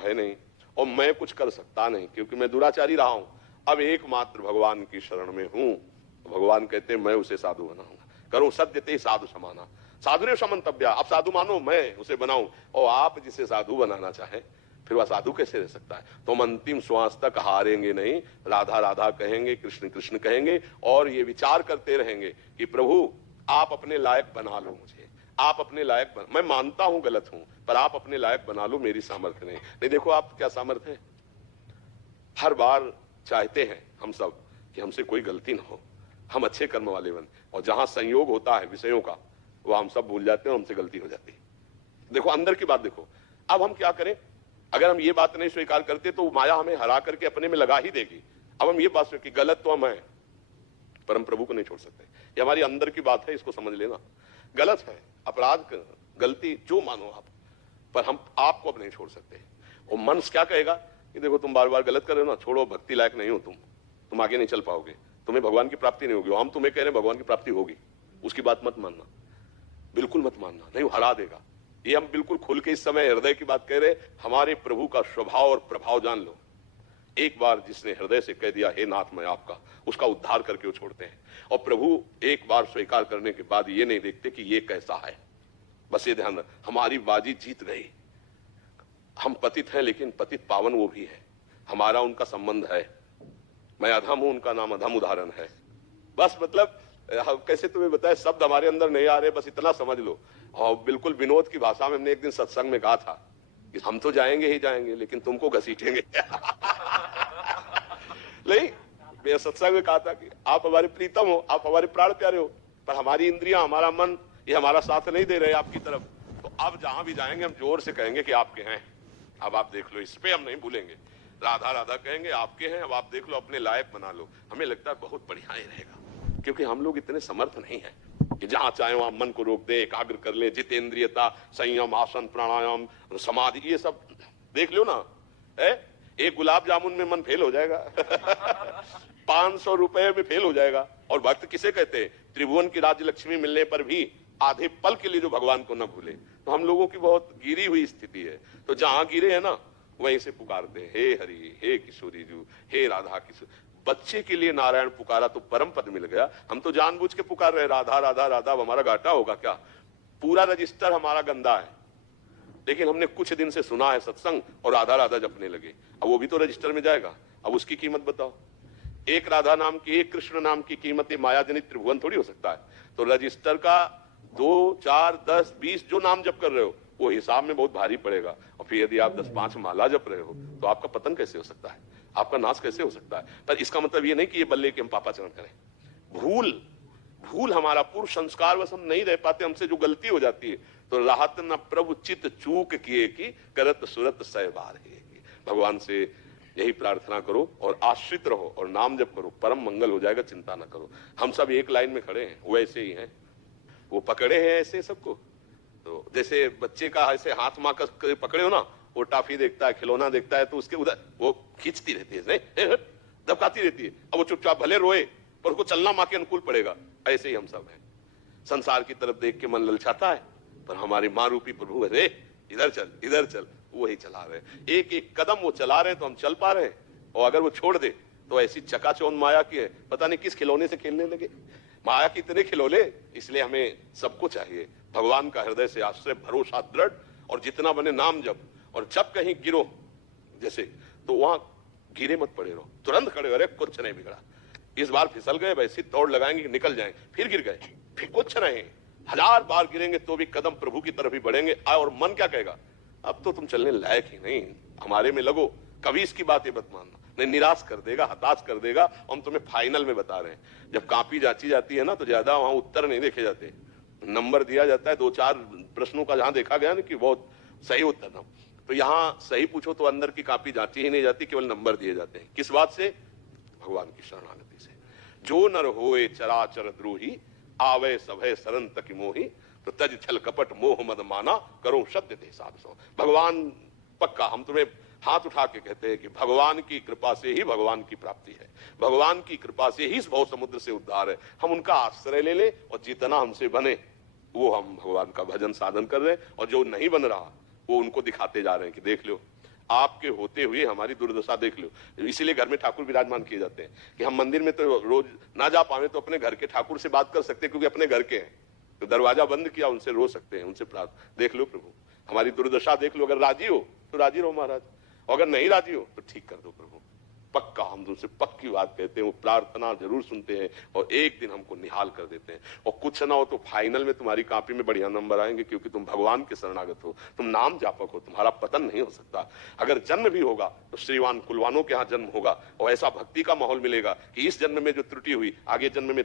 है नहीं और मैं कुछ कर सकता नहीं क्योंकि मैं दुराचारी रहा हूं। अब एकमात्र भगवान की शरण में हूं। भगवान कहते हैं मैं उसे साधु बनाऊंगा। करूं सद्यते साधु समाना साधुरे समन्तव्या। अब साधु मानो मैं उसे बनाऊं और आप जिसे साधु बनाना चाहें फिर वह साधु कैसे रह सकता है। तो हम अंतिम श्वास तक हारेंगे नहीं, राधा राधा कहेंगे, कृष्ण कृष्ण कहेंगे और ये विचार करते रहेंगे कि प्रभु आप अपने लायक बना लो मुझे, आप अपने लायक मैं मानता हूं गलत हूं पर आप अपने लायक बना लो, मेरी सामर्थ्य नहीं। देखो आप क्या सामर्थ्य है। हर बार चाहते हैं हम सब कि हमसे कोई गलती ना हो, हम अच्छे कर्म वाले बने और जहां संयोग होता है विषयों का वो हम सब भूल जाते हैं और हमसे गलती हो जाती है। देखो अंदर की बात देखो। अब हम क्या करें, अगर हम ये बात नहीं स्वीकार करते तो माया हमें हरा करके अपने में लगा ही देगी। अब हम ये बात कि गलत तो हम हैं पर हम प्रभु को नहीं छोड़ सकते। ये हमारी अंदर की बात है, इसको समझ लेना। गलत है, अपराध गलती जो मानो आप, पर हम आपको अब नहीं छोड़ सकते। और मन क्या कहेगा कि देखो तुम बार बार गलत कर रहे हो ना, छोड़ो, भक्ति लायक नहीं हो तुम आगे नहीं चल पाओगे, तुम्हें भगवान की प्राप्ति नहीं होगी। हम तुम्हें कह रहे हैं भगवान की प्राप्ति होगी, उसकी बात मत मानना, बिल्कुल मत मानना, नहीं वो हरा देगा। ये हम बिल्कुल खुल के इस समय हृदय की बात कह रहे। हमारे प्रभु का स्वभाव और प्रभाव जान लो। एक बार जिसने हृदय से कह दिया हे नाथ मैं आपका, उसका उद्धार करके वो छोड़ते हैं। और प्रभु एक बार स्वीकार करने के बाद ये नहीं देखते कि ये कैसा है, बस ये ध्यान, हमारी बाजी जीत गई। हम पतित हैं लेकिन पतित पावन वो भी है, हमारा उनका संबंध है। मैं अधम हूं, उनका नाम अधम उदाहरण है। बस मतलब कैसे तुम्हें बताए, शब्द हमारे अंदर नहीं आ रहे, बस इतना समझ लो। और बिल्कुल विनोद की भाषा में हमने एक दिन सत्संग में कहा था कि हम तो जाएंगे ही जाएंगे लेकिन तुमको घसीटेंगे। नहीं, मैं सत्संग में कहा था कि आप हमारे प्रीतम हो, आप हमारे प्राण प्यारे हो, पर हमारी इंद्रियां, हमारा मन ये हमारा साथ नहीं दे रहे आपकी तरफ। तो अब जहां भी जाएंगे हम जोर से कहेंगे कि आपके हैं। अब आप देख लो, इस पे हम नहीं भूलेंगे। राधा राधा कहेंगे, आपके हैं, अब आप देख लो, अपने लायक बना लो। हमें लगता है बहुत बढ़िया ही रहेगा क्योंकि हम लोग इतने समर्थ नहीं है कि जहां चाहे वहां मन को रोक दे, एकाग्र कर ले। जितेंद्रियता, संयम, आसन, प्राणायाम, समाधि, ये सब देख लो ना। एक गुलाब जामुन में मन फेल हो जाएगा। 500 रुपए में फेल हो जाएगा। और भक्त किसे कहते हैं, त्रिभुवन की राज्य लक्ष्मी मिलने पर भी आधे पल के लिए जो भगवान को न भूले। तो हम लोगों की बहुत गिरी हुई स्थिति है। तो जहां गिरे है ना वहीं से पुकारते हैं, हे हरि, हे किशोरी जू, हे राधा किशोर। बच्चे के लिए नारायण पुकारा तो परम पद मिल गया। हम तो जानबूझ के पुकार रहे राधा राधा राधा, हमारा घाटा होगा क्या। पूरा रजिस्टर हमारा गंदा है लेकिन हमने कुछ दिन से सुना है सत्संग और राधा राधा जपने लगे। अब वो भी तो रजिस्टर में जाएगा। अब उसकी कीमत बताओ। एक राधा नाम की, एक कृष्ण नाम की कीमत माया जनित त्रिभुवन थोड़ी हो सकता है। तो रजिस्टर का 2, 4, 10, 20 जो नाम जप कर रहे हो वो हिसाब में बहुत भारी पड़ेगा। और फिर यदि आप 10-5 माला जप रहे हो तो आपका पतन कैसे हो सकता है, आपका नाश कैसे हो सकता है। पर इसका मतलब ये नहीं कि ये बल्ले कि हम पापाचरण करें। भूल हमारा पूर्व संस्कार वश हम नहीं रह पाते, हमसे जो गलती हो जाती है। तो राहत न प्रभु चित चूक किए की करत सुरत सहबार है। भगवान से यही प्रार्थना करो और आश्रित रहो और नाम जप करो, परम मंगल हो जाएगा, चिंता ना करो। हम सब एक लाइन में खड़े हैं, वैसे ही हैं, वो पकड़े हैं ऐसे सबको। तो जैसे बच्चे का ऐसे हाथ मां का पकड़े हो ना, वो टाफी देखता है, खिलौना देखता है तो उसके उधर वो खींचती रहती है, दबकाती रहती है। अब वो चुपचाप भले रोए पर उसको चलना मां के अनुकूल पड़ेगा। ऐसे ही हम सब हैं। संसार की तरफ देख के मन ललचाता है पर हमारे मां रूपी प्रभु है, इधर चल इधर चल, वही चला रहे। एक एक कदम वो चला रहे तो हम चल पा रहे हैं। और अगर वो छोड़ दे तो ऐसी चकाचौंध माया की है, पता नहीं किस खिलौने से खेलने लगे। माया की इतने खिलौने, इसलिए हमें सबको चाहिए भगवान का हृदय से आश्रय, भरोसा दृढ़, और जितना बने नाम जप। और जब कहीं गिरो जैसे तो वहां गिरे मत पड़े रहो, तुरंत खड़े, अरे कुछ नहीं बिगड़ा, इस बार फिसल गए, वैसी दौड़ लगाएंगे निकल जाएंगे, फिर गिर गए, फिर कुछ नहीं। 1000 बार गिरेंगे तो भी कदम प्रभु की तरफ ही बढ़ेंगे। और मन क्या कहेगा, अब तो तुम चलने लायक ही नहीं, हमारे में लगो। कभी इसकी बात मत मानना, नहीं निराश कर देगा, हताश कर देगा। हम तुम्हें फाइनल में बता रहे हैं, जब कॉपी जांची जाती है ना तो ज्यादा वहां उत्तर नहीं देखे जाते, नंबर दिया जाता है 2-4 प्रश्नों का, जहां देखा गया ना कि बहुत सही उत्तर ना, तो यहां सही पूछो तो अंदर की कॉपी जांची ही नहीं जाती, केवल नंबर दिए जाते हैं। किस बात से, भगवान की शरणागति से। जो नर होए चराचर द्रोही, आवे सभय शरण तक मोही, तो तज छल कपट मोह मद माना, करो सत्य ते साधु। भगवान पक्का, हम तुम्हें हाथ उठा के कहते हैं कि भगवान की कृपा से ही भगवान की प्राप्ति है, भगवान की कृपा से ही इस भव समुद्र से उद्धार है। हम उनका आश्रय ले ले और जितना हमसे बने वो हम भगवान का भजन साधन कर रहे हैं, और जो नहीं बन रहा वो उनको दिखाते जा रहे हैं कि देख लो आपके होते हुए हमारी दुर्दशा देख लो। इसीलिए घर में ठाकुर विराजमान किए जाते हैं कि हम मंदिर में तो रोज ना जा पावे तो अपने घर के ठाकुर से बात कर सकते हैं, क्योंकि अपने घर के हैं। तो दरवाजा बंद किया, उनसे रो सकते हैं, उनसे प्रार्थना। देख लो प्रभु, हमारी दुर्दशा देख लो। अगर राजी हो तो राजी रहो महाराज, और अगर नहीं राजी हो तो ठीक कर दो प्रभु। पक्का हम तुमसे पक्की बात कहते हैं, वो प्रार्थना जरूर सुनते हैं और एक दिन हमको निहाल कर देते हैं। और कुछ ना हो तो फाइनल में तुम्हारी कॉपी में बढ़िया नंबर आएंगे, क्योंकि तुम भगवान के शरणागत हो, तुम नाम जापक हो, तुम्हारा पतन नहीं हो सकता। अगर जन्म भी होगा तो श्रीवान कुलवानों के यहाँ जन्म होगा, और ऐसा भक्ति का माहौल मिलेगा कि इस जन्म में जो त्रुटि हुई आगे जन्म में